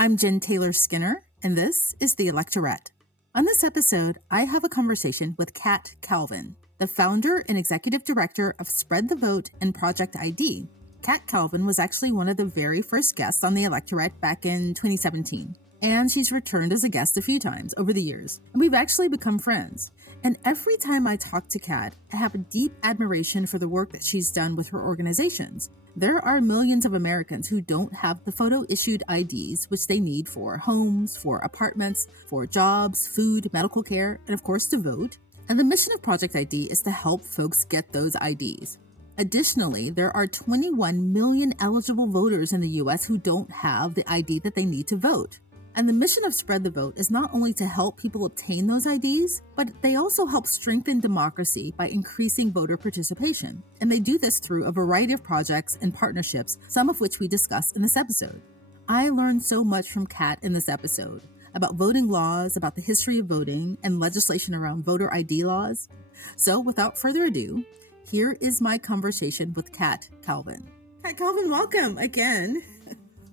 I'm Jen Taylor Skinner, and this is the Electorette. On this episode, I have a conversation with Kat Calvin, the founder and executive director of Spread the Vote and Project ID. Kat Calvin was actually one of the very first guests on the Electorette back in 2017, and she's returned as a guest a few times over the years, and we've actually become friends. And every time I talk to Kat, I have a deep admiration for the work that she's done with her organizations. There are millions of Americans who don't have the photo-issued IDs which they need for homes, for apartments, for jobs, food, medical care, and of course to vote. And the mission of Project ID is to help folks get those IDs. Additionally, there are 21 million eligible voters in the U.S. who don't have the ID that they need to vote. And the mission of Spread the Vote is not only to help people obtain those IDs, but they also help strengthen democracy by increasing voter participation. And they do this through a variety of projects and partnerships, some of which we discuss in this episode. I learned so much from Kat in this episode about voting laws, about the history of voting, and legislation around voter ID laws. So without further ado, here is my conversation with Kat Calvin. Kat Calvin, welcome again.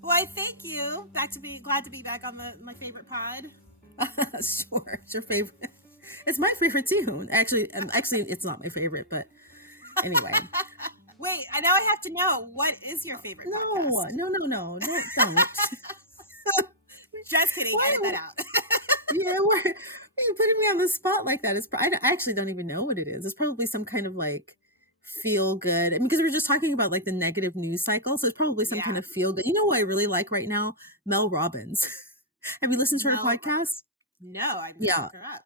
Why, thank you. Glad to be back on my favorite pod. Sure, it's your favorite. It's my favorite too. Actually, it's not my favorite, but anyway. Wait, now I have to know, what is your favorite podcast? No, don't. Just kidding. Edit that out. Yeah, you're putting me on the spot like that. I actually don't even know what it is. It's probably some kind of like feel good. I mean, because we were just talking about like the negative news cycle, so it's probably some kind of feel good. You know what I really like right now? Mel Robbins. Have you listened to her podcast? No, I've never looked her up.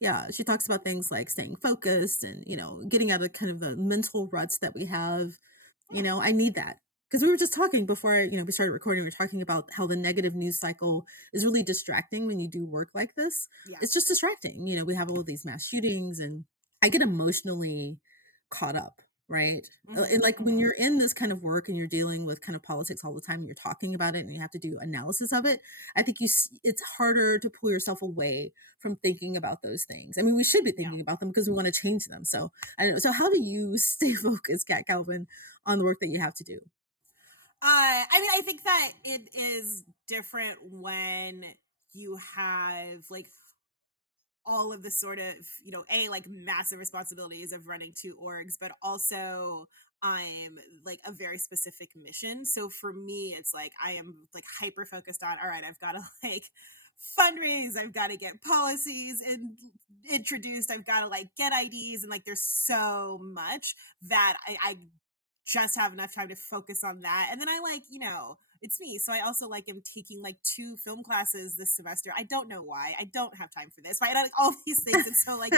Yeah, she talks about things like staying focused and, getting out of kind of the mental ruts that we have. I need that. Because we were just talking before, we started recording, we were talking about how the negative news cycle is really distracting when you do work like this. Yeah. It's just distracting. We have all of these mass shootings and I get emotionally caught up, right? And like when you're in this kind of work and you're dealing with kind of politics all the time and you're talking about it and you have to do analysis of it, I think it's harder to pull yourself away from thinking about those things. I mean, we should be thinking about them because we want to change them. So I don't know. So how do you stay focused, Kat Calvin, on the work that you have to do? I think that it is different when you have like all of the sort of, like massive responsibilities of running two orgs, but also I'm like a very specific mission. So for me, it's like I am like hyper focused on, all right, I've got to like fundraise, I've got to get policies introduced, I've got to like get IDs, and like there's so much that I just have enough time to focus on that. And then I like, it's me. So I also like am taking like 2 film classes this semester. I don't know why. I don't have time for this. Right? Like all these things. And so like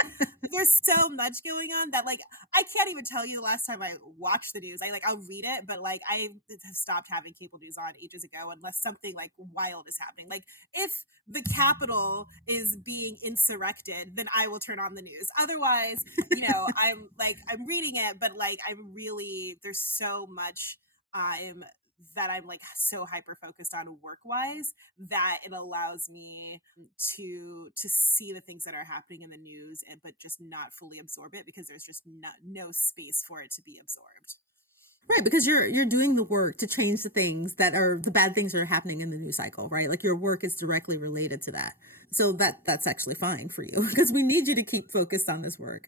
there's so much going on that like I can't even tell you the last time I watched the news. I'll read it, but like I have stopped having cable news on ages ago unless something like wild is happening. Like if the Capitol is being insurrected, then I will turn on the news. Otherwise, I'm reading it, but like I'm really, there's so much that I'm like so hyper focused on work wise that it allows me to see the things that are happening in the news but just not fully absorb it because there's just no space for it to be absorbed. Right, because you're doing the work to change the things that are the bad things that are happening in the news cycle, right? Like your work is directly related to that. So that's actually fine for you because we need you to keep focused on this work.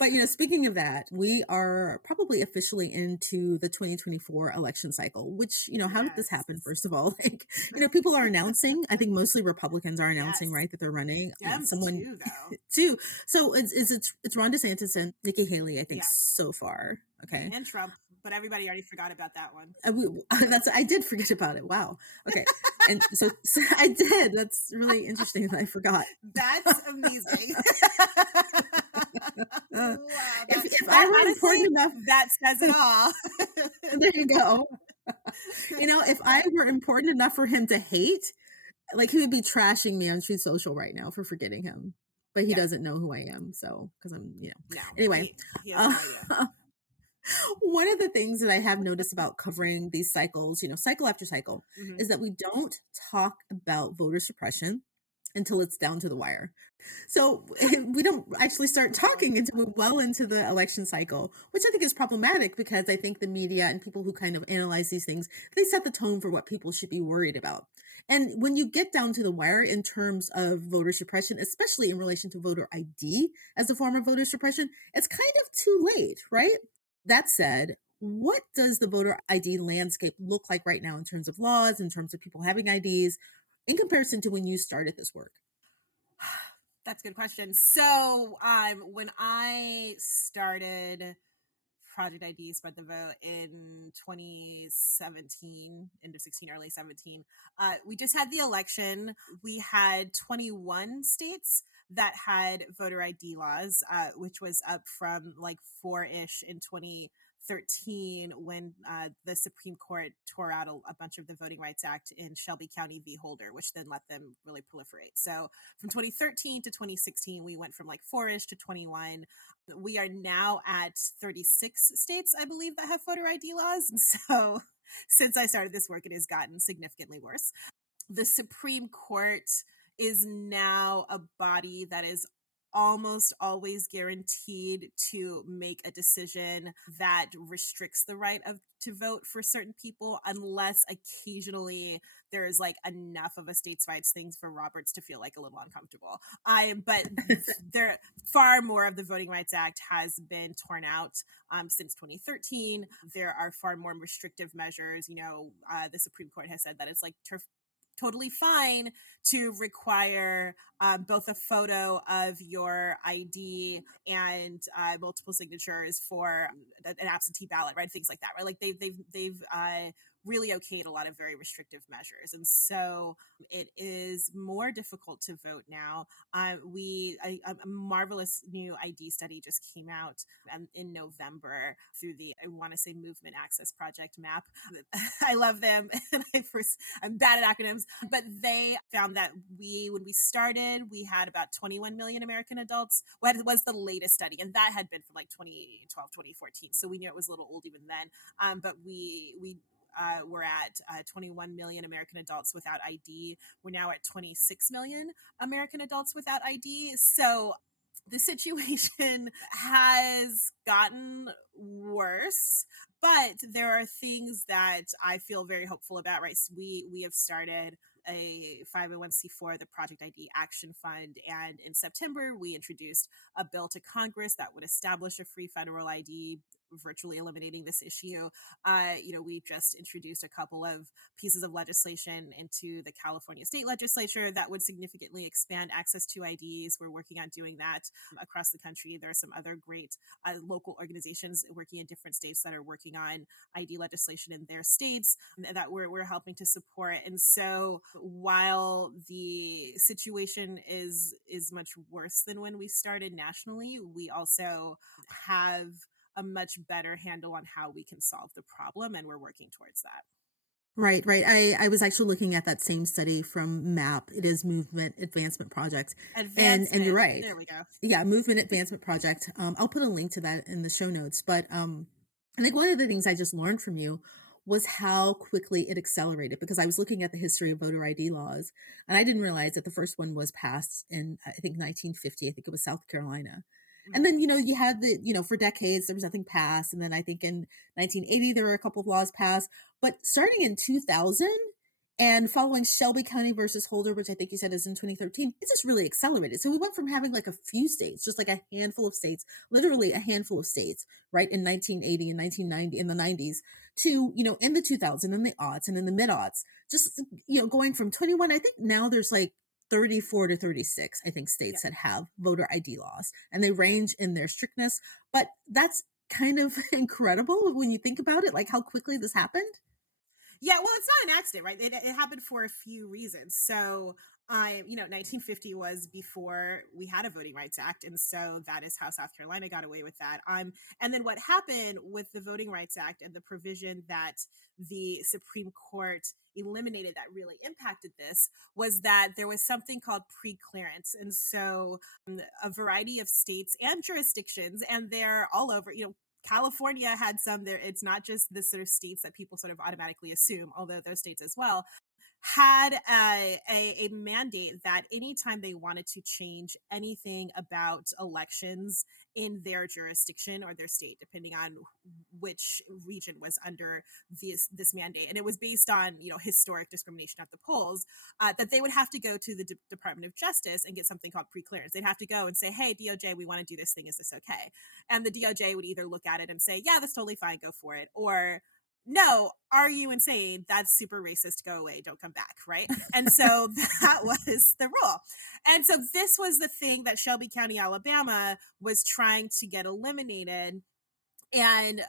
But, speaking of that, we are probably officially into the 2024 election cycle, which, how did this happen? First of all, like, people are announcing, I think mostly Republicans are announcing, right, that they're running. Someone too, though. Too. So it's Ron DeSantis and Nikki Haley, I think, so far. Okay. And Trump, but everybody already forgot about that one. I did forget about it. Wow. Okay. And so I did. That's really interesting that I forgot. That's amazing. Wow, if I were important enough, that says it all. There you go. If I were important enough for him to hate, like he would be trashing me on Truth Social right now for forgetting him. But he doesn't know who I am, so because I'm, no, anyway. He has no idea. One of the things that I have noticed about covering these cycles, cycle after cycle, is that we don't talk about voter suppression. until it's down to the wire. So we don't actually start talking until we're well into the election cycle, which I think is problematic because I think the media and people who kind of analyze these things, they set the tone for what people should be worried about. And when you get down to the wire in terms of voter suppression, especially in relation to voter ID as a form of voter suppression, it's kind of too late, right? That said, what does the voter ID landscape look like right now in terms of laws, in terms of people having IDs, in comparison to when you started this work? That's a good question. So, when I started Project ID Spread the Vote in 2017, end of 16, early 17, we just had the election. We had 21 states that had voter ID laws, which was up from like four-ish in 2013 when the Supreme Court tore out a bunch of the Voting Rights Act in Shelby County v. Holder, which then let them really proliferate. So from 2013 to 2016, we went from like four-ish to 21. We are now at 36 states, I believe, that have voter ID laws. And so since I started this work, it has gotten significantly worse. The Supreme Court is now a body that is almost always guaranteed to make a decision that restricts the right to vote for certain people, unless occasionally there is like enough of a states' rights things for Roberts to feel like a little uncomfortable. But there far more of the Voting Rights Act has been torn out since 2013. There are far more restrictive measures. The Supreme Court has said that it's like totally fine to require both a photo of your ID and multiple signatures for an absentee ballot, right? Things like that, right? Like they've really okayed a lot of very restrictive measures, and so it is more difficult to vote now. A marvelous new ID study just came out in November through the, I want to say, Movement Access Project MAP. I love them, and I'm bad at acronyms, but they found that when we started, we had about 21 million American adults. What was the latest study, and that had been from like 2012, 2014. So we knew it was a little old even then. But we're at 21 million American adults without ID. We're now at 26 million American adults without ID. So the situation has gotten worse, but there are things that I feel very hopeful about, right? So we have started a 501c4, the Project ID Action Fund, and in September we introduced a bill to Congress that would establish a free federal ID, virtually eliminating this issue. We just introduced a couple of pieces of legislation into the California state legislature that would significantly expand access to IDs. We're working on doing that across the country. There are some other great local organizations working in different states that are working on ID legislation in their states that we're helping to support. And so while the situation is much worse than when we started nationally, we also have a much better handle on how we can solve the problem, and we're working towards that. Right, right. I was actually looking at that same study from MAP. It is Movement Advancement Project. And you're right. There we go. Yeah, Movement Advancement Project. I'll put a link to that in the show notes. But I think one of the things I just learned from you was how quickly it accelerated, because I was looking at the history of voter ID laws, and I didn't realize that the first one was passed in, I think, 1950. I think it was South Carolina. And then, you had for decades, there was nothing passed. And then I think in 1980, there were a couple of laws passed. But starting in 2000 and following Shelby County versus Holder, which I think you said is in 2013, it just really accelerated. So we went from having like a few states, just like a handful of states, literally a handful of states, right, in 1980 and 1990, in the 90s, to, in the 2000s and the aughts and in the mid aughts, just, going from 21, I think now there's like 34 to 36, I think, states that have voter ID laws, and they range in their strictness. But that's kind of incredible when you think about it, like how quickly this happened. Yeah, well, it's not an accident, right? It happened for a few reasons. So, 1950 was before we had a Voting Rights Act, and so that is how South Carolina got away with that. And then what happened with the Voting Rights Act and the provision that the Supreme Court eliminated that really impacted this was that there was something called pre-clearance, and so a variety of states and jurisdictions, and they're all over. California had some there. It's not just the sort of states that people sort of automatically assume, although those states as well had a mandate that anytime they wanted to change anything about elections in their jurisdiction or their state, depending on which region was under this mandate, and it was based on historic discrimination at the polls, that they would have to go to the Department of Justice and get something called pre-clearance. They'd have to go and say, "Hey, DOJ, we want to do this thing. Is this okay?" And the DOJ would either look at it and say, "Yeah, that's totally fine. Go for it," or "No, are you insane? That's super racist. Go away. Don't come back." Right. And so that was the rule. And so this was the thing that Shelby County, Alabama was trying to get eliminated. And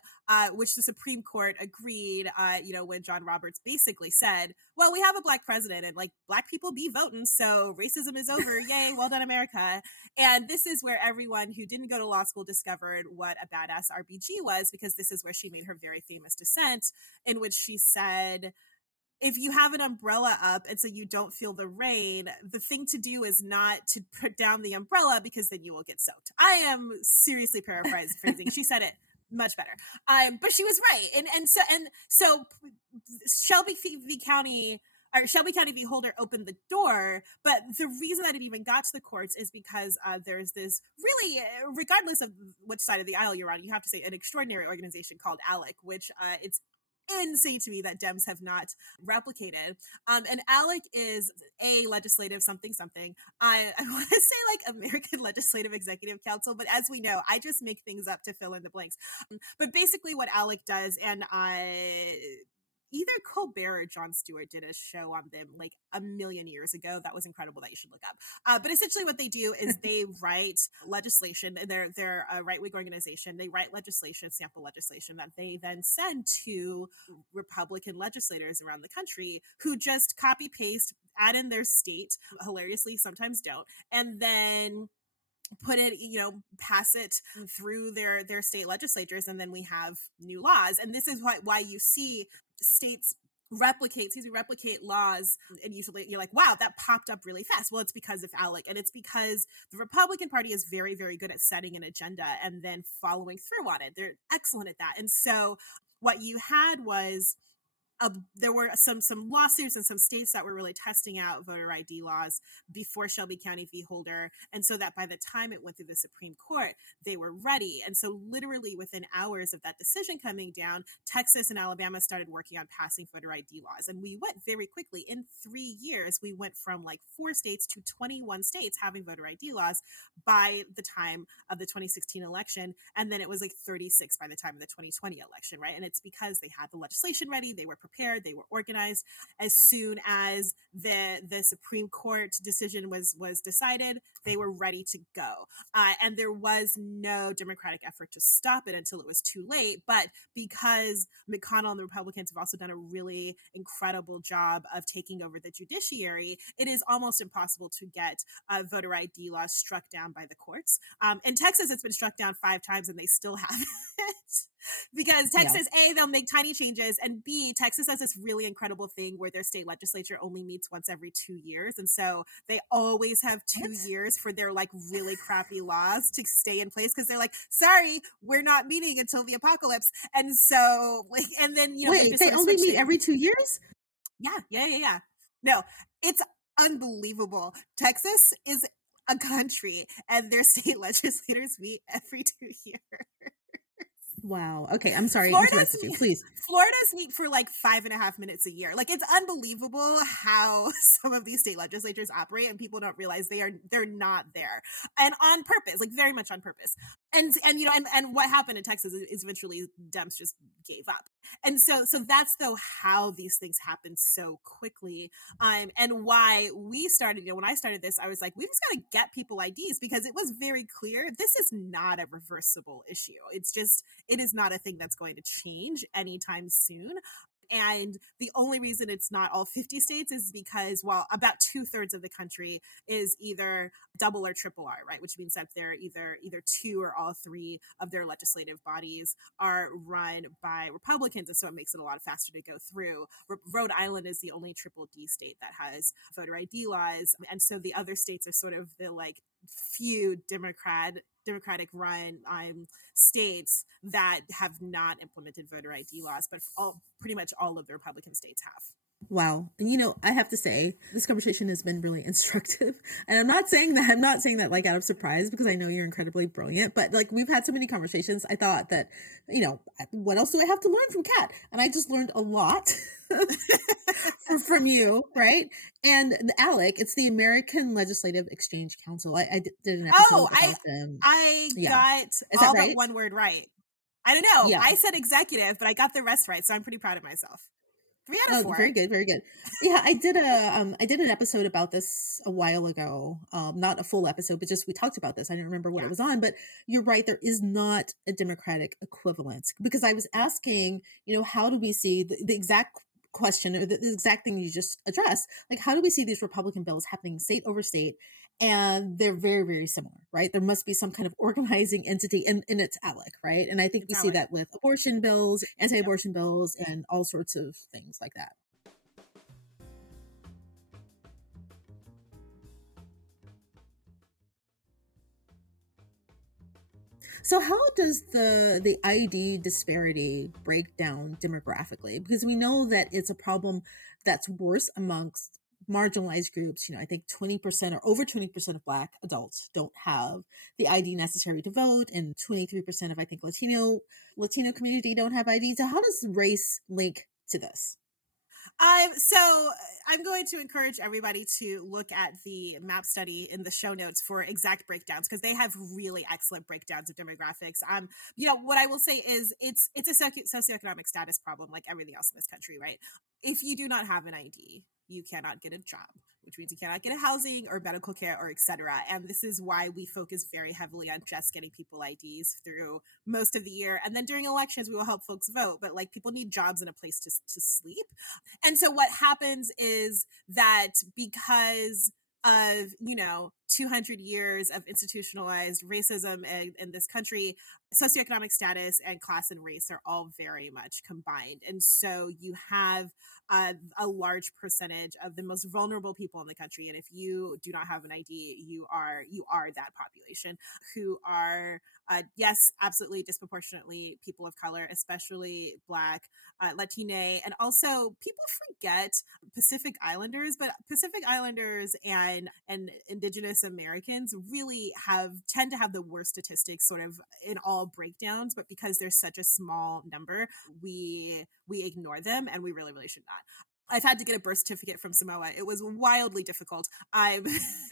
which the Supreme Court agreed, when John Roberts basically said, "Well, we have a black president and like black people be voting, so racism is over. Yay, well done, America." And this is where everyone who didn't go to law school discovered what a badass RBG was, because this is where she made her very famous dissent, in which she said, "If you have an umbrella up and so you don't feel the rain, the thing to do is not to put down the umbrella, because then you will get soaked." I am seriously paraphrasing. She said it much better. But she was right. And so Shelby v. County, or Shelby County v. Holder, opened the door. But the reason that it even got to the courts is because there's this really, regardless of which side of the aisle you're on, you have to say an extraordinary organization called ALEC, which it's insane to me that Dems have not replicated. And ALEC is a legislative something something. I want to say like American Legislative Executive Council, but as we know, I just make things up to fill in the blanks. But basically what ALEC does, and either Colbert or Jon Stewart did a show on them like a million years ago. That was incredible. That you should look up. But essentially what they do is they write legislation. They're a right-wing organization. They write legislation, sample legislation, that they then send to Republican legislators around the country, who just copy paste, add in their state, hilariously sometimes don't, and then put it, pass it through their state legislatures, and then we have new laws. And this is why you see states replicate laws, and usually you're like, wow, that popped up really fast. Well, it's because of ALEC, and it's because the Republican Party is very, very good at setting an agenda and then following through on it. They're excellent at that. And so what you had was, there were some lawsuits in some states that were really testing out voter ID laws before Shelby County v. Holder, and so that by the time it went through the Supreme Court, they were ready. And so literally within hours of that decision coming down, Texas and Alabama started working on passing voter ID laws, and we went very quickly. In 3 years, we went from like 4 states to 21 states having voter ID laws by the time of the 2016 election, and then it was like 36 by the time of the 2020 election, right? And it's because they had the legislation ready, they were prepared, they were organized. As soon as the Supreme Court decision was decided, they were ready to go. And there was no Democratic effort to stop it until it was too late. But because McConnell and the Republicans have also done a really incredible job of taking over the judiciary, it is almost impossible to get voter ID laws struck down by the courts. In Texas, it's been struck down 5 times and they still haven't. Because Texas, A, they'll make tiny changes, and B, Texas has this really incredible thing where their state legislature only meets once every 2 years. And so they always have 2 years for their like really crappy laws to stay in place, because they're like, sorry, we're not meeting until the apocalypse. And so like, and then, wait, they only meet every 2 years? Yeah. No, it's unbelievable. Texas is a country and their state legislators meet every 2 years. Wow. Okay, I'm sorry I interrupted you. Please. Florida's meet for like 5.5 minutes a year. Like, it's unbelievable how some of these state legislatures operate, and people don't realize they're not there, and on purpose, like very much on purpose. And what happened in Texas is eventually Dems just gave up. And so that's though how these things happen so quickly. And why we started, when I started this, I was like, we just got to get people IDs, because it was very clear this is not a reversible issue. It is not a thing that's going to change anytime soon. And the only reason it's not all 50 states is because, well, about 2/3 of the country is either double or triple R, right? Which means that they're either 2 or all 3 of their legislative bodies are run by Republicans. And so it makes it a lot faster to go through. Rhode Island is the only triple D state that has voter ID laws. And so the other states are sort of the like few Democratic run states that have not implemented voter ID laws, but pretty much all of the Republican states have. Wow. And I have to say, this conversation has been really instructive. And I'm not saying that like out of surprise because I know you're incredibly brilliant, but like we've had so many conversations. I thought that, what else do I have to learn from Kat? And I just learned a lot from you, right? And the ALEC, it's the American Legislative Exchange Council. I did an Oh, episode about them. I Yeah. got Is that all but right? one word right. I don't know. Yeah. I said executive, but I got the rest right, so I'm pretty proud of myself. 3 out of Oh, 4. very good, very good. Yeah, I did an episode about this a while ago. Not a full episode, but just we talked about this. I don't remember what it Yeah, was on, but you're right, there is not a democratic equivalent because I was asking, how do we see the exact question or the exact thing you just addressed? Like, how do we see these Republican bills happening state over state? And they're very, very similar, right? There must be some kind of organizing entity in its ALEC, right? And I think it's we see Alec. that with abortion bills, Yep. anti-abortion bills, and all sorts of things like that. So how does the ID disparity break down demographically? Because we know that it's a problem that's worse amongst marginalized groups. I think 20% or over 20% of Black adults don't have the ID necessary to vote, and 23% of I think Latino community don't have ID. So how does race link to this? So I'm going to encourage everybody to look at the map study in the show notes for exact breakdowns because they have really excellent breakdowns of demographics. What I will say is it's a socioeconomic status problem like everything else in this country, right? If you do not have an ID, you cannot get a job, which means you cannot get a housing or medical care or etc. And this is why we focus very heavily on just getting people IDs through most of the year. And then during elections, we will help folks vote. But like people need jobs and a place to sleep. And so what happens is that because of 200 years of institutionalized racism in this country, socioeconomic status and class and race are all very much combined, and so you have a large percentage of the most vulnerable people in the country, and if you do not have an ID, you are that population who are yes, absolutely disproportionately people of color, especially Black, Latine, and also people forget Pacific Islanders, but Pacific Islanders and Indigenous Americans really tend to have the worst statistics, sort of in all breakdowns. But because there's such a small number, we ignore them, and we really really should not. I've had to get a birth certificate from Samoa. It was wildly difficult. I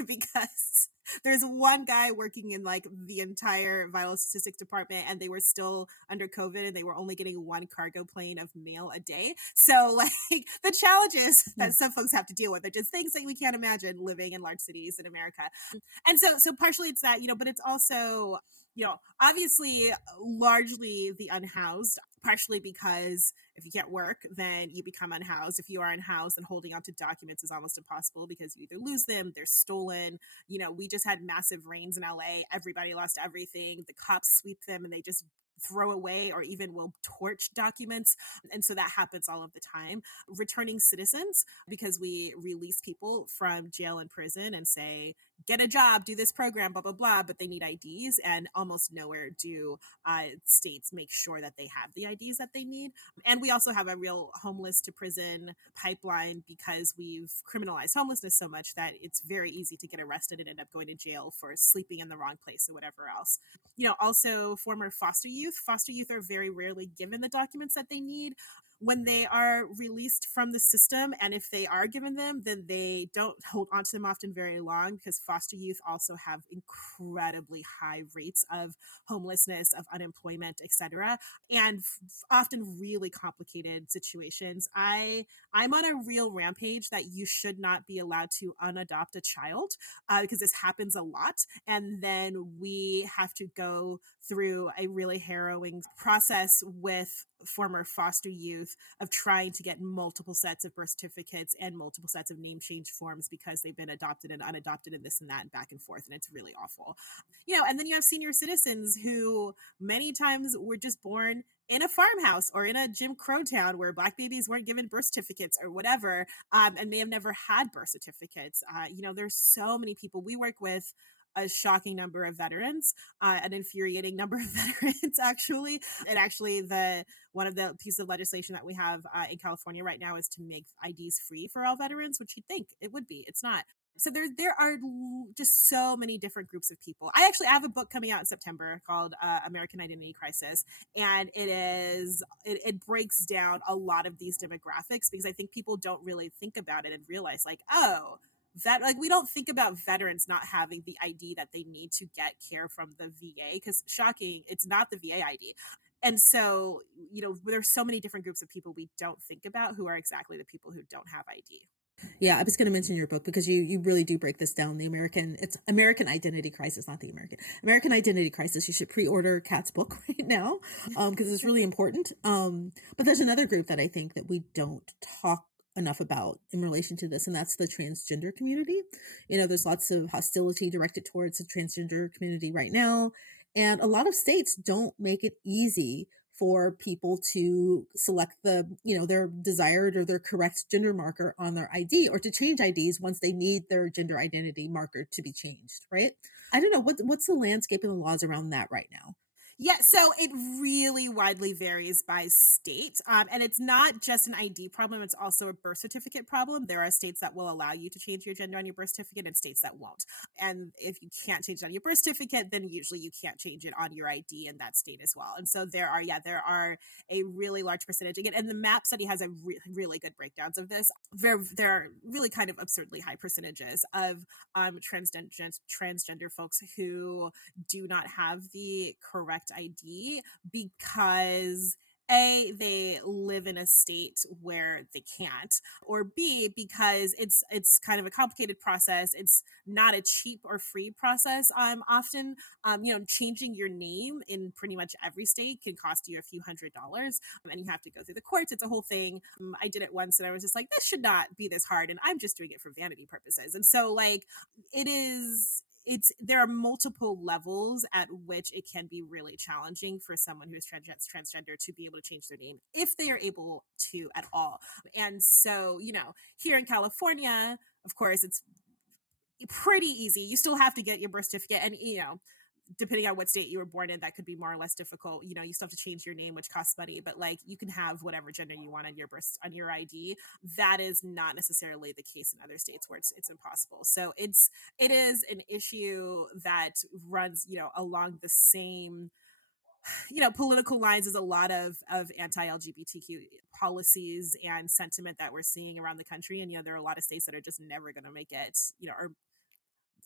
because there's one guy working in like the entire vital statistics department, and they were still under COVID, and they were only getting one cargo plane of mail a day. So like the challenges that some folks have to deal with are just things that we can't imagine living in large cities in America. And so partially it's that, but it's also obviously largely the unhoused, partially because if you can't work, then you become unhoused. If you are unhoused, then holding on to documents is almost impossible because you either lose them, they're stolen. We just had massive rains in LA. Everybody lost everything. The cops sweep them and they just throw away or even will torch documents. And so that happens all of the time. Returning citizens, because we release people from jail and prison and say, get a job, do this program, blah, blah, blah, but they need IDs. And almost nowhere do states make sure that they have the IDs that they need. And we also have a real homeless to prison pipeline because we've criminalized homelessness so much that it's very easy to get arrested and end up going to jail for sleeping in the wrong place or whatever else. Also former foster youth. Foster youth are very rarely given the documents that they need when they are released from the system. And if they are given them, then they don't hold on to them often very long because foster youth also have incredibly high rates of homelessness, of unemployment, etc., and often really complicated situations. I'm on a real rampage that you should not be allowed to unadopt a child because this happens a lot, and then we have to go through a really harrowing process with former foster youth of trying to get multiple sets of birth certificates and multiple sets of name change forms because they've been adopted and unadopted and this and that and back and forth, and it's really awful. And then you have senior citizens who many times were just born in a farmhouse or in a Jim Crow town where Black babies weren't given birth certificates or whatever, and may have never had birth certificates. There's so many people we work with. a shocking number of veterans, an infuriating number of veterans, actually. And actually, the one of the pieces of legislation that we have in California right now is to make IDs free for all veterans, which you'd think it would be. It's not. So there are just so many different groups of people. I actually have a book coming out in September called American Identity Crisis, and it breaks down a lot of these demographics because I think people don't really think about it and realize like, oh, that like we don't think about veterans not having the ID that they need to get care from the VA because shocking, it's not the VA ID. And so, there's so many different groups of people we don't think about who are exactly the people who don't have ID. Yeah, I was going to mention your book because you really do break this down. It's American Identity Crisis, not the American Identity Crisis. You should pre-order Kat's book right now because it's really important. But there's another group that I think that we don't talk enough about in relation to this, and that's the transgender community. There's lots of hostility directed towards the transgender community right now, and a lot of states don't make it easy for people to select their desired or their correct gender marker on their ID or to change IDs once they need their gender identity marker to be changed, right? I don't know what's the landscape and the laws around that right now. Yeah, so it really widely varies by state. And it's not just an ID problem, it's also a birth certificate problem. There are states that will allow you to change your gender on your birth certificate and states that won't. And if you can't change it on your birth certificate, then usually you can't change it on your ID in that state as well. And so there are a really large percentage. Again, and the MAP study has a really good breakdowns of this. There are really kind of absurdly high percentages of transgender folks who do not have the correct ID because they live in a state where they can't, or B, because it's kind of a complicated process. It's not a cheap or free process. Often, changing your name in pretty much every state can cost you a few $100s, and you have to go through the courts. It's a whole thing. I did it once, and I was just like, this should not be this hard, and I'm just doing it for vanity purposes. And so, like, it is there are multiple levels at which it can be really challenging for someone who is transgender to be able to change their name if they are able to at all. And so, here in California, of course, it's pretty easy. You still have to get your birth certificate, and depending on what state you were born in, that could be more or less difficult. You still have to change your name, which costs money, but like you can have whatever gender you want on your ID. That is not necessarily the case in other states where it's impossible. So it is an issue that runs, along the same political lines as a lot of anti-LGBTQ policies and sentiment that we're seeing around the country. And there are a lot of states that are just never going to make it, or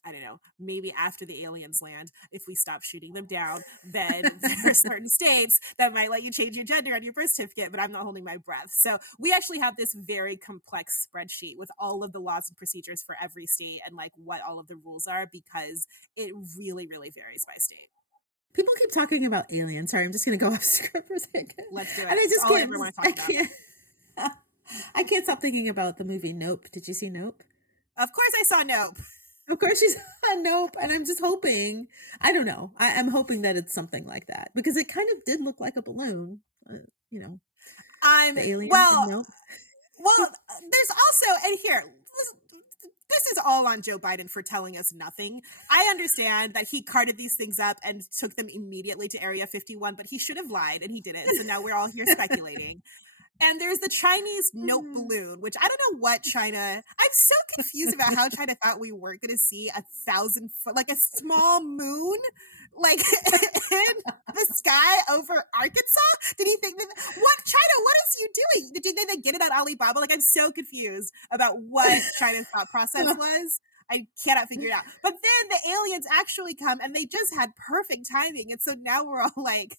I don't know, maybe after the aliens land, if we stop shooting them down, then there are certain states that might let you change your gender on your birth certificate, but I'm not holding my breath. So we actually have this very complex spreadsheet with all of the laws and procedures for every state and like what all of the rules are, because it really, really varies by state. People keep talking about aliens. Sorry, I'm just going to go off script for a second. Let's do it. And I just can't. I can't. I can't stop thinking about the movie Nope. Did you see Nope? Of course, I saw Nope. Of course, she's Nope, and I'm just hoping. I don't know. I'm hoping that it's something like that because it kind of did look like a balloon. The alien. Well, there's also, and here, this is all on Joe Biden for telling us nothing. I understand that he carted these things up and took them immediately to Area 51, but he should have lied and he didn't. So now we're all here speculating. And there's the Chinese Nope balloon, which I don't know what China. I'm so confused about how China thought we weren't going to see 1,000 foot, like a small moon, like in the sky over Arkansas. Did he think that? What is you doing? Did they get it on Alibaba? Like, I'm so confused about what China's thought process was. I cannot figure it out. But then the aliens actually come, and they just had perfect timing, and so now we're all like,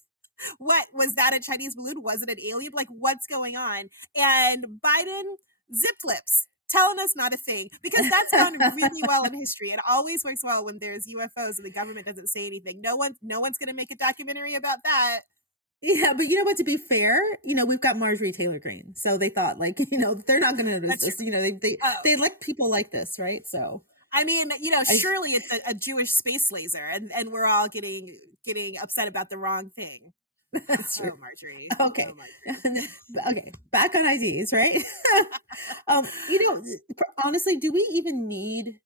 what was that, a Chinese balloon? Was it an alien? Like, what's going on? And Biden zipped lips, telling us not a thing, because that's done really well in history. It always works well when there's UFOs and the government doesn't say anything. No one's going to make a documentary about that. Yeah, but you know what? To be fair, we've got Marjorie Taylor Greene, so they thought, like, they're not going to notice this. They elect people like this, right? So. I mean, surely it's a Jewish space laser, and we're all getting upset about the wrong thing. That's true. Oh, Marjorie. Okay. Oh, Marjorie. Okay. Back on IDs, right? Honestly, do we even need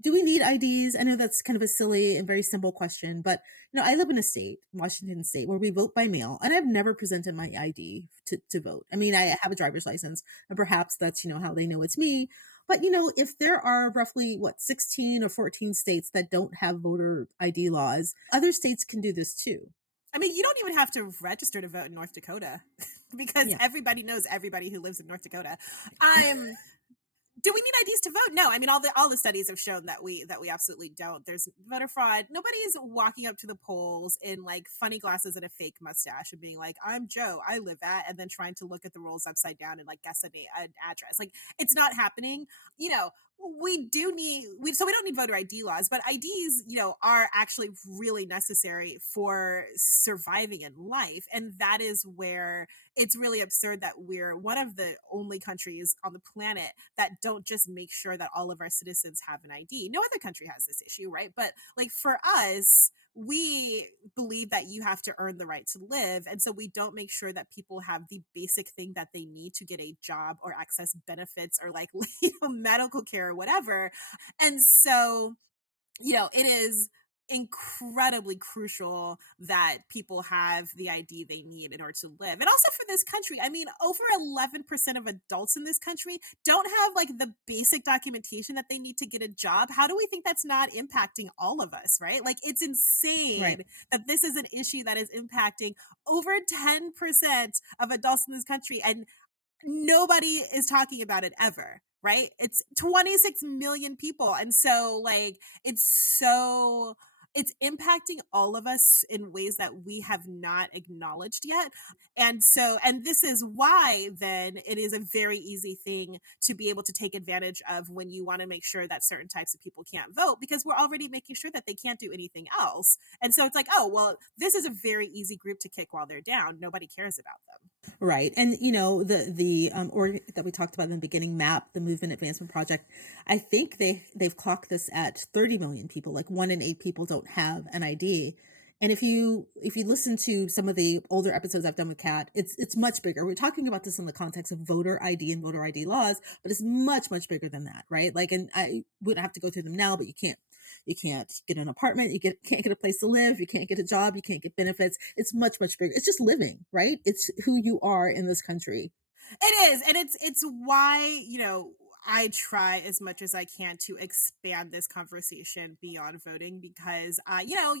do we need IDs? I know that's kind of a silly and very simple question, but I live in a state, Washington State, where we vote by mail, and I've never presented my ID to vote. I mean, I have a driver's license, and perhaps that's how they know it's me. But if there are roughly 16 or 14 states that don't have voter ID laws, other states can do this too. I mean, you don't even have to register to vote in North Dakota because Yeah. everybody knows everybody who lives in North Dakota. I'm Do we need IDs to vote? No. I mean, all the studies have shown that we absolutely don't. There's voter fraud. Nobody's walking up to the polls in like funny glasses and a fake mustache and being like, "I'm Joe, I live at," and then trying to look at the rolls upside down and like guess an address. Like it's not happening. You know, we don't need voter ID laws, but IDs, are actually really necessary for surviving in life, and that is where it's really absurd that we're one of the only countries on the planet that don't just make sure that all of our citizens have an ID. No other country has this issue, right? But like for us, we believe that you have to earn the right to live. And so we don't make sure that people have the basic thing that they need to get a job or access benefits or like medical care or whatever. And so it is incredibly crucial that people have the ID they need in order to live. And also for this country, I mean, over 11% of adults in this country don't have like the basic documentation that they need to get a job. How do we think that's not impacting all of us, right? Like it's Right. insane that this is an issue that is impacting over 10% of adults in this country. And nobody is talking about it ever, right? It's 26 million people. And so like it's impacting all of us in ways that we have not acknowledged yet. And this is why then it is a very easy thing to be able to take advantage of when you want to make sure that certain types of people can't vote because we're already making sure that they can't do anything else. And so it's like, oh, well, this is a very easy group to kick while they're down. Nobody cares about them. Right. And the org that we talked about in the beginning, MAP, the Movement Advancement Project, I think they've clocked this at 30 million people. Like 1 in 8 people don't have an ID. And if you listen to some of the older episodes I've done with Kat, it's much bigger. We're talking about this in the context of voter ID and voter ID laws, but it's much bigger than that, right? Like, and I wouldn't have to go through them now, but you can't get an apartment, can't get a place to live, you can't get a job, you can't get benefits. It's much bigger. It's just living, right? It's who you are in this country. It is, and it's why, I try as much as I can to expand this conversation beyond voting because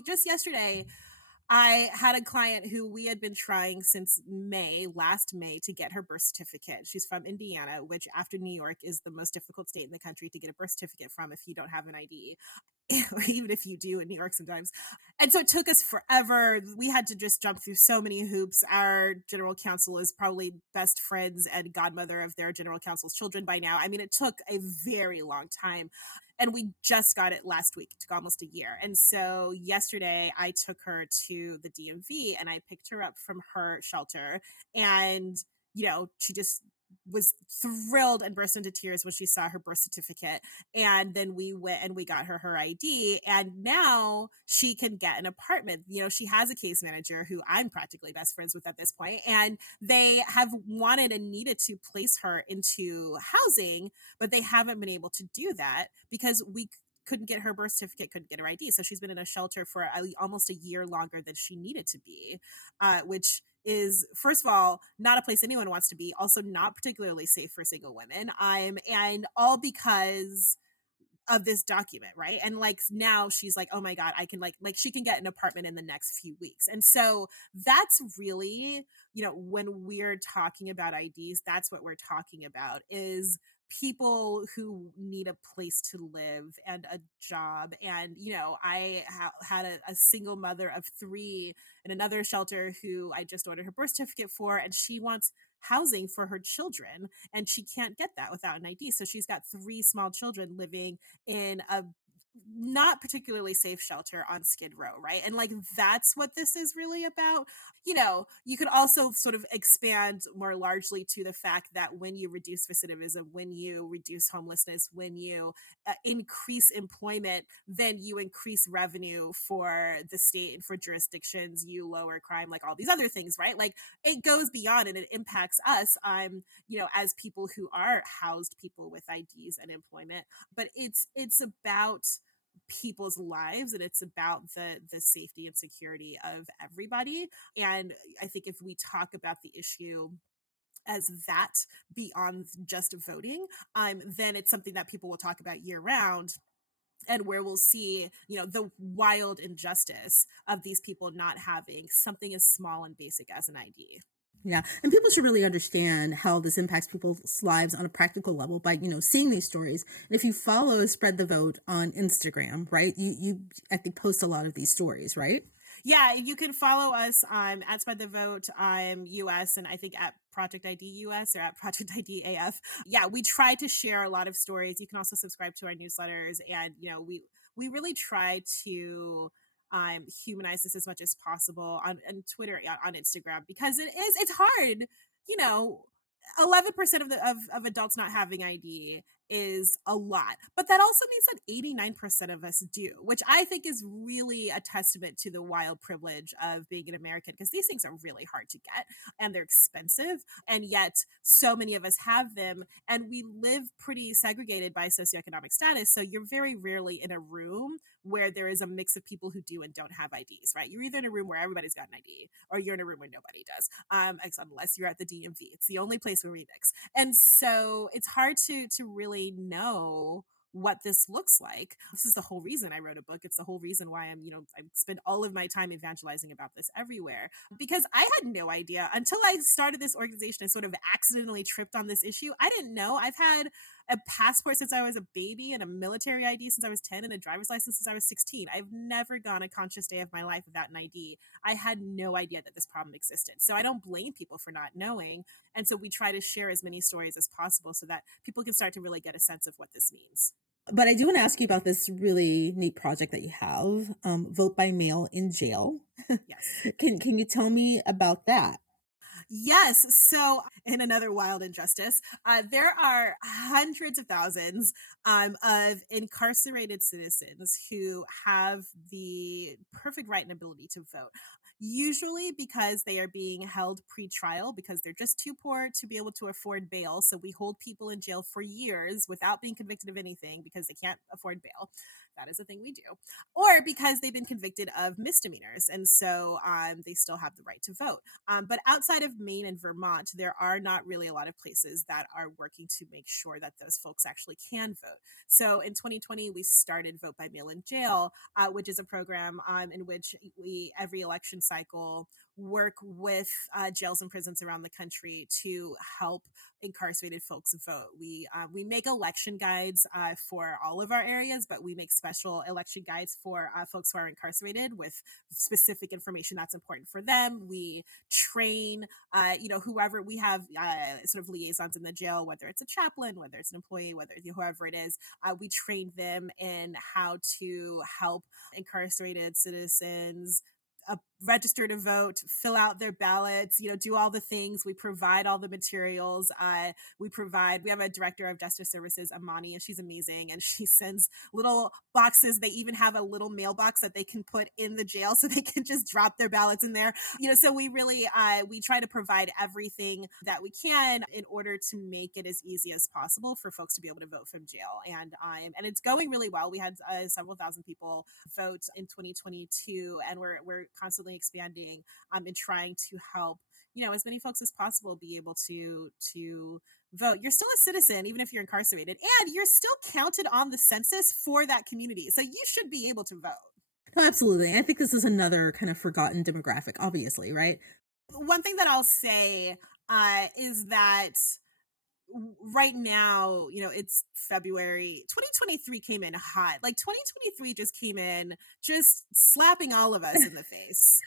just yesterday I had a client who we had been trying since last May, to get her birth certificate. She's from Indiana, which after New York is the most difficult state in the country to get a birth certificate from if you don't have an ID. Even if you do in New York sometimes. And so it took us forever. We had to just jump through so many hoops. Our general counsel is probably best friends and godmother of their general counsel's children by now. I mean, it took a very long time. And we just got it last week. It took almost a year. And so yesterday I took her to the DMV and I picked her up from her shelter. And, she just was thrilled and burst into tears when she saw her birth certificate. And then we went and we got her ID, and now she can get an apartment. She has a case manager who I'm practically best friends with at this point, and they have wanted and needed to place her into housing, but they haven't been able to do that because we couldn't get her birth certificate, couldn't get her ID. So she's been in a shelter for almost a year longer than she needed to be, which is, first of all, not a place anyone wants to be, also not particularly safe for single women. And all because of this document, right? And like now she's like, oh my God, I can like she can get an apartment in the next few weeks. And so that's really, when we're talking about IDs, that's what we're talking about is people who need a place to live and a job. And I had a single mother of 3 in another shelter who I just ordered her birth certificate for, and she wants housing for her children, and she can't get that without an ID. So she's got 3 small children living in a not particularly safe shelter on Skid Row, right? And like that's what this is really about. You know, you could also sort of expand more largely to the fact that when you reduce recidivism, when you reduce homelessness, when you increase employment, then you increase revenue for the state and for jurisdictions, you lower crime, like all these other things, right? Like it goes beyond and it impacts us, you know, as people who are housed people with IDs and employment. But it's about people's lives and it's about the safety and security of everybody. And I think if we talk about the issue as that beyond just voting, then it's something that people will talk about year round, and where we'll see, you know, the wild injustice of these people not having something as small and basic as an ID. Yeah, and people should really understand how this impacts people's lives on a practical level by, seeing these stories. And if you follow Spread the Vote on Instagram, right, you I think post a lot of these stories, right? Yeah, you can follow us at Spread the Vote US, and I think at Project ID US or at Project ID AF. Yeah, we try to share a lot of stories. You can also subscribe to our newsletters, and you know we really try to humanize this as much as possible on Twitter, on Instagram, because it's hard, you know. 11% of adults not having ID is a lot. But that also means that 89% of us do, which I think is really a testament to the wild privilege of being an American, because these things are really hard to get and they're expensive. And yet, so many of us have them. And we live pretty segregated by socioeconomic status. So you're very rarely in a room where there is a mix of people who do and don't have IDs, right? You're either in a room where everybody's got an ID or you're in a room where nobody does, unless you're at the DMV. It's the only place where we mix. And so it's hard to really know what this looks like. This is the whole reason I wrote a book. It's the whole reason why I spend all of my time evangelizing about this everywhere, because I had no idea until I started this organization. I sort of accidentally tripped on this issue. I didn't know. I've had a passport since I was a baby and a military ID since I was 10 and a driver's license since I was 16. I've never gone a conscious day of my life without an ID. I had no idea that this problem existed. So I don't blame people for not knowing. And so we try to share as many stories as possible so that people can start to really get a sense of what this means. But I do want to ask you about this really neat project that you have, Vote by Mail in Jail. Yes. Can you tell me about that? Yes. So, in another wild injustice, there are hundreds of thousands of incarcerated citizens who have the perfect right and ability to vote. Usually because they are being held pre-trial because they're just too poor to be able to afford bail. So we hold people in jail for years without being convicted of anything because they can't afford bail. That is a thing we do. Or because they've been convicted of misdemeanors. And so they still have the right to vote. But outside of Maine and Vermont, there are not really a lot of places that are working to make sure that those folks actually can vote. So in 2020, we started Vote by Mail in Jail, which is a program in which we, every election cycle, work with jails and prisons around the country to help incarcerated folks vote. We make election guides for all of our areas, but we make special election guides for folks who are incarcerated with specific information that's important for them. We train, whoever we have sort of liaisons in the jail, whether it's a chaplain, whether it's an employee, whether whoever it is. We train them in how to help incarcerated citizens register to vote, fill out their ballots, do all the things. We provide all the materials. We have a director of justice services, Amani, and she's amazing. And she sends little boxes. They even have a little mailbox that they can put in the jail so they can just drop their ballots in there. So we really, we try to provide everything that we can in order to make it as easy as possible for folks to be able to vote from jail. And it's going really well. We had several thousand people vote in 2022, and we're constantly expanding and trying to help as many folks as possible be able to vote. You're still a citizen even if you're incarcerated, and you're still counted on the census for that community, so you should be able to vote. No, absolutely. I think this is another kind of forgotten demographic, obviously, right? One thing that I'll say is that right now, it's February. 2023 came in hot. Like 2023 just came in just slapping all of us in the face.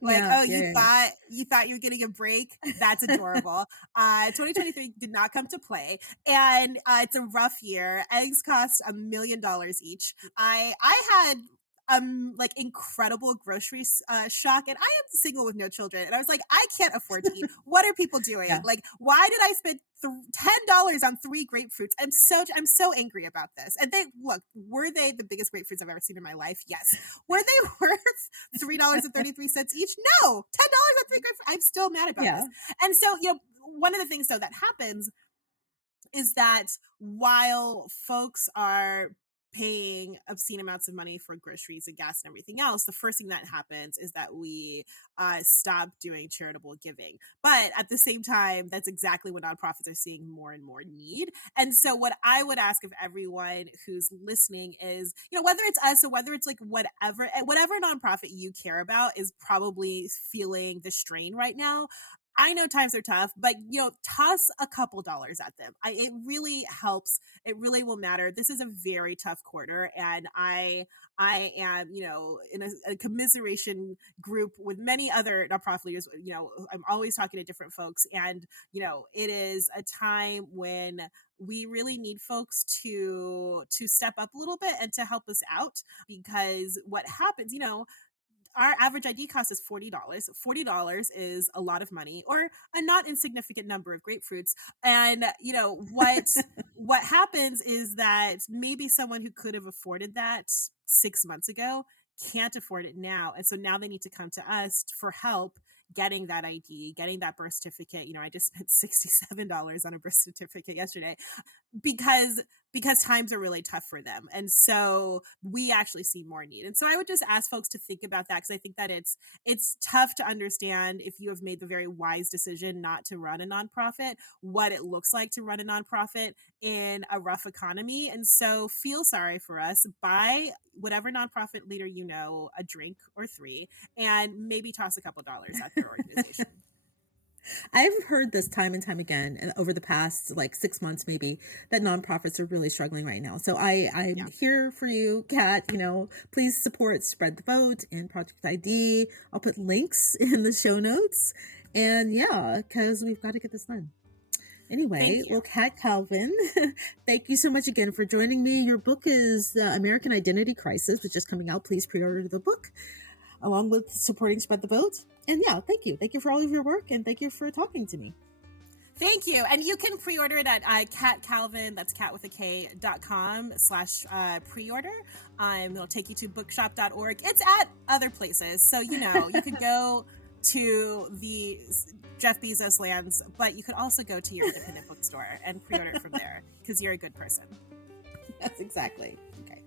Like, Yeah, oh, yeah, yeah. you thought you were getting a break? That's adorable. 2023 did not come to play, and it's a rough year. Eggs cost $1 million each. I had like incredible grocery shock, and I am single with no children, and I was like, I can't afford to eat. What are people doing? Yeah. Like, why did I spend $10 on 3 grapefruits? I'm so angry about this. And they look, were they the biggest grapefruits I've ever seen in my life? Yes. Were they worth $3.33 each? No, $10 on 3 grapefruits. I'm still mad about this. Yeah. And so, one of the things though that happens is that while folks are paying obscene amounts of money for groceries and gas and everything else, the first thing that happens is that we stop doing charitable giving. But at the same time, that's exactly what nonprofits are seeing more and more need. And so, what I would ask of everyone who's listening is, whether it's us or whether it's like whatever nonprofit you care about is probably feeling the strain right now. I know times are tough, but toss a couple dollars at them. It really helps. It really will matter. This is a very tough quarter, and I am in a commiseration group with many other nonprofit leaders. I'm always talking to different folks, and it is a time when we really need folks to step up a little bit and to help us out, because what happens, our average ID cost is $40. $40 is a lot of money, or a not insignificant number of grapefruits. And what happens is that maybe someone who could have afforded that 6 months ago can't afford it now. And so now they need to come to us for help getting that ID, getting that birth certificate. I just spent $67 on a birth certificate yesterday because times are really tough for them, and so we actually see more need. And so I would just ask folks to think about that, because I think that it's tough to understand, if you have made the very wise decision not to run a nonprofit, what it looks like to run a nonprofit in a rough economy. And so feel sorry for us. Buy whatever nonprofit leader a drink or three, and maybe toss a couple dollars at their organization. I've heard this time and time again, and over the past like 6 months, maybe, that nonprofits are really struggling right now. So I'm Yeah. here for you, Kat. Please support Spread the Vote and Project ID. I'll put links in the show notes. And yeah, because we've got to get this done. Anyway, well, Kat Calvin, thank you so much again for joining me. Your book is American Identity Crisis. It's just coming out. Please pre-order the book, along with supporting Spread the Vote. And yeah, thank you. Thank you for all of your work, and thank you for talking to me. Thank you. And you can pre-order it at Kat Calvin, that's cat with a K.com/pre-order. It'll take you to bookshop.org. It's at other places. So, you could go to the Jeff Bezos lands, but you could also go to your independent bookstore and pre-order it from there, because you're a good person. That's exactly. Okay.